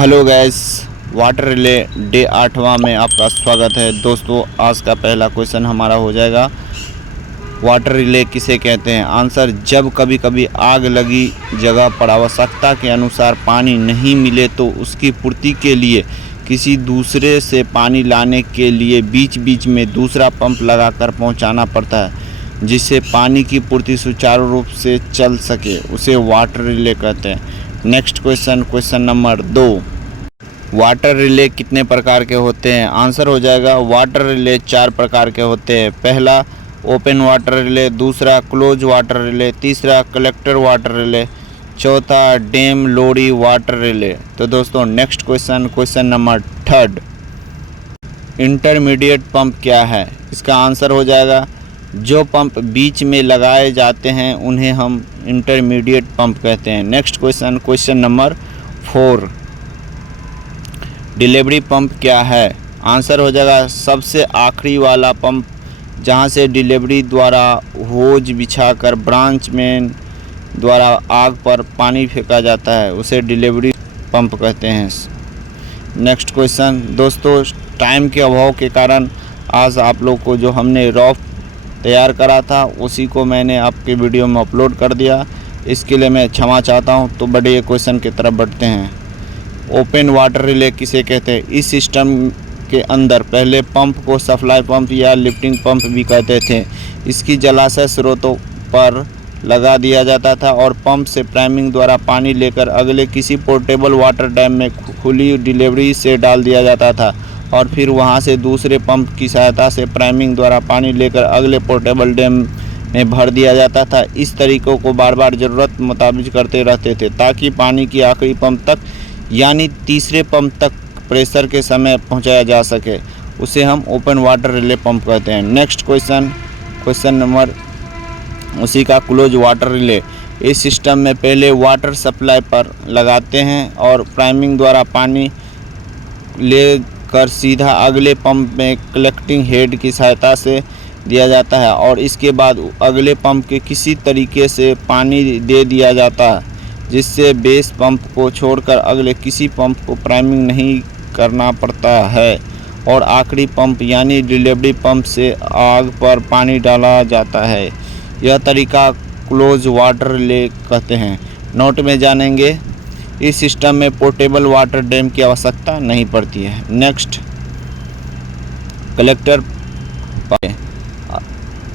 Hello guys, water relay day 8वां में आपका स्वागत है। दोस्तों, आज का पहला क्वेश्चन हमारा हो जाएगा, वाटर रिले किसे कहते हैं। आंसर, जब कभी कभी आग लगी जगह पर आवश्यकता के अनुसार पानी नहीं मिले तो उसकी पूर्ति के लिए किसी दूसरे से पानी लाने के लिए बीच बीच में दूसरा पंप लगाकर पहुंचाना पड़ता है, जिससे पानी की पूर्ति सुचारू रूप से चल सके, उसे वाटर रिले कहते हैं। Next question number 2, water relay कितने प्रकार के होते हैं। आंसर हो जाएगा, वाटर रिले 4 प्रकार के होते हैं। पहला ओपन वाटर रिले, दूसरा क्लोज वाटर रिले, तीसरा कलेक्टर वाटर रिले, चौथा डैम लोरी वाटर रिले। तो दोस्तों, next question number 3, intermediate pump क्या है। इसका आंसर हो जाएगा, जो पंप बीच में लगाए जाते हैं उन्हें हम इंटरमीडिएट पंप कहते हैं। Next question number 4, delivery pump क्या है। आंसर हो जाएगा, सबसे आखिरी वाला पंप जहां से डिलीवरी द्वारा होज बिछाकर ब्रांच में द्वारा आग पर पानी फेंका जाता है, उसे डिलीवरी पंप कहते हैं। नेक्स्ट क्वेश्चन दोस्तों, टाइम के अभाव के कारण आज आप लोग को जो हमने रॉफ तैयार करा था उसी को मैंने आपके वीडियो में अपलोड कर दिया, इसके लिए मैं क्षमा चाहता हूं। तो बढ़िए क्वेश्चन की तरफ बढ़ते हैं। ओपन वाटर रिले किसे कहते हैं। इस सिस्टम के अंदर पहले पंप को सप्लाई पंप या लिफ्टिंग पंप भी कहते थे। इसकी जलाशय स्रोतों पर लगा दिया जाता था और पंप से प्राइमिंग द्वारा पानी लेकर अगले किसी पोर्टेबल वाटर डैम में खुली डिलीवरी से डाल दिया जाता था और फिर वहां से दूसरे पंप की सहायता से प्राइमिंग द्वारा पानी लेकर अगले पोर्टेबल डैम में भर दिया जाता था। इस तरीकों को बार बार ज़रूरत मुताबिक करते रहते थे ताकि पानी की आखिरी पंप तक यानी तीसरे पंप तक प्रेशर के समय पहुंचाया जा सके, उसे हम ओपन वाटर रिले पंप कहते हैं। नेक्स्ट क्वेश्चन नंबर उसी का क्लोज वाटर रिले। इस सिस्टम में पहले वाटर सप्लाई पर लगाते हैं और प्राइमिंग द्वारा पानी लेकर सीधा अगले पंप में कलेक्टिंग हेड की सहायता से दिया जाता है और इसके बाद अगले पंप के किसी तरीके से पानी दे दिया जाता है, जिससे बेस पंप को छोड़कर अगले किसी पंप को प्राइमिंग नहीं करना पड़ता है और आखिरी पंप यानी डिलीवरी पंप से आग पर पानी डाला जाता है। यह तरीका क्लोज वाटर रिले कहते हैं। नोट में जानेंगे, इस सिस्टम में पोर्टेबल वाटर डैम की आवश्यकता नहीं पड़ती है। Next, collector.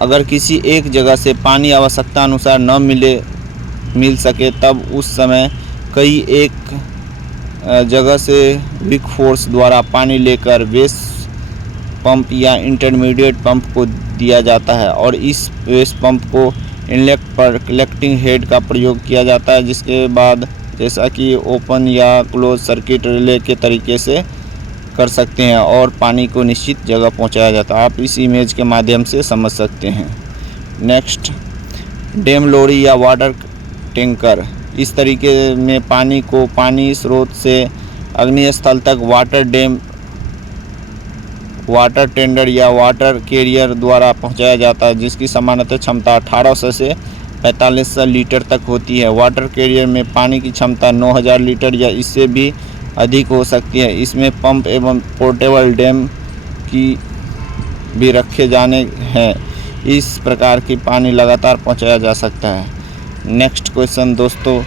अगर किसी एक जगह से पानी आवश्यकता अनुसार न मिल सके तब उस समय कई एक जगह से वीक फोर्स द्वारा पानी लेकर बेस पंप या इंटरमीडिएट पंप को दिया जाता है और इस बेस पंप को इनलेट पर कलेक्टिंग हेड का प्रयोग किया जाता है, जिसके बाद जैसा कि ओपन या क्लोज सर्किट रिले के तरीके से कर सकते हैं और पानी को निश्चित जगह पहुंचाया जाता है। आप इस इमेज के माध्यम से समझ सकते हैं। नेक्स्ट, डैम लोरी या वाटर टैंकर। इस तरीके में पानी को पानी स्रोत से अग्नि स्थल तक वाटर डैम, वाटर टेंडर या वाटर कैरियर द्वारा पहुंचाया जाता है, जिसकी सामान्यतः क्षमता 1800 से 4500 लीटर तक होती है। वाटर कैरियर में पानी की क्षमता 9000 लीटर या इससे भी अधिक हो सकती है। इसमें पंप एवं पोर्टेबल डैम की भी रखे जाने हैं। इस प्रकार की पानी लगातार पहुंचाया जा सकता है। नेक्स्ट क्वेश्चन दोस्तों,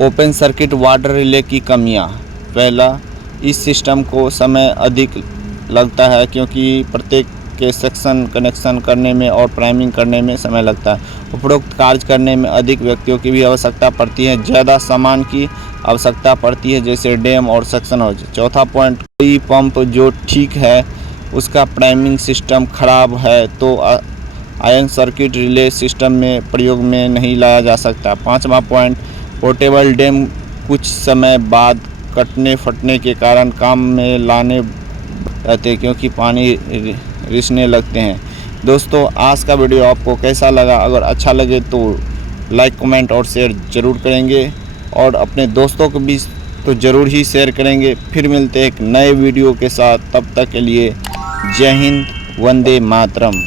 ओपन सर्किट वाटर रिले की कमियां। पहला, इस सिस्टम को समय अधिक लगता है क्योंकि प्रत्येक के सेक्शन कनेक्शन करने में और प्राइमिंग करने में समय लगता है। उपरोक्त कार्य करने में अधिक व्यक्तियों की भी आवश्यकता पड़ती है, ज़्यादा सामान की आवश्यकता पड़ती है जैसे डैम और सेक्शन हाउस। चौथा पॉइंट, कोई पंप जो ठीक है उसका प्राइमिंग सिस्टम खराब है तो आयन सर्किट रिले सिस्टम में प्रयोग में नहीं लाया जा सकता। पांचवा पॉइंट, पोर्टेबल डैम कुछ समय बाद कटने फटने के कारण काम में लाने रहते क्योंकि पानी रिसने लगते हैं। दोस्तों, आज का वीडियो आपको कैसा लगा? अगर अच्छा लगे तो लाइक, कमेंट और शेयर ज़रूर करेंगे और अपने दोस्तों को भी तो ज़रूर ही शेयर करेंगे। फिर मिलते हैं एक नए वीडियो के साथ, तब तक के लिए जय हिंद, वंदे मातरम।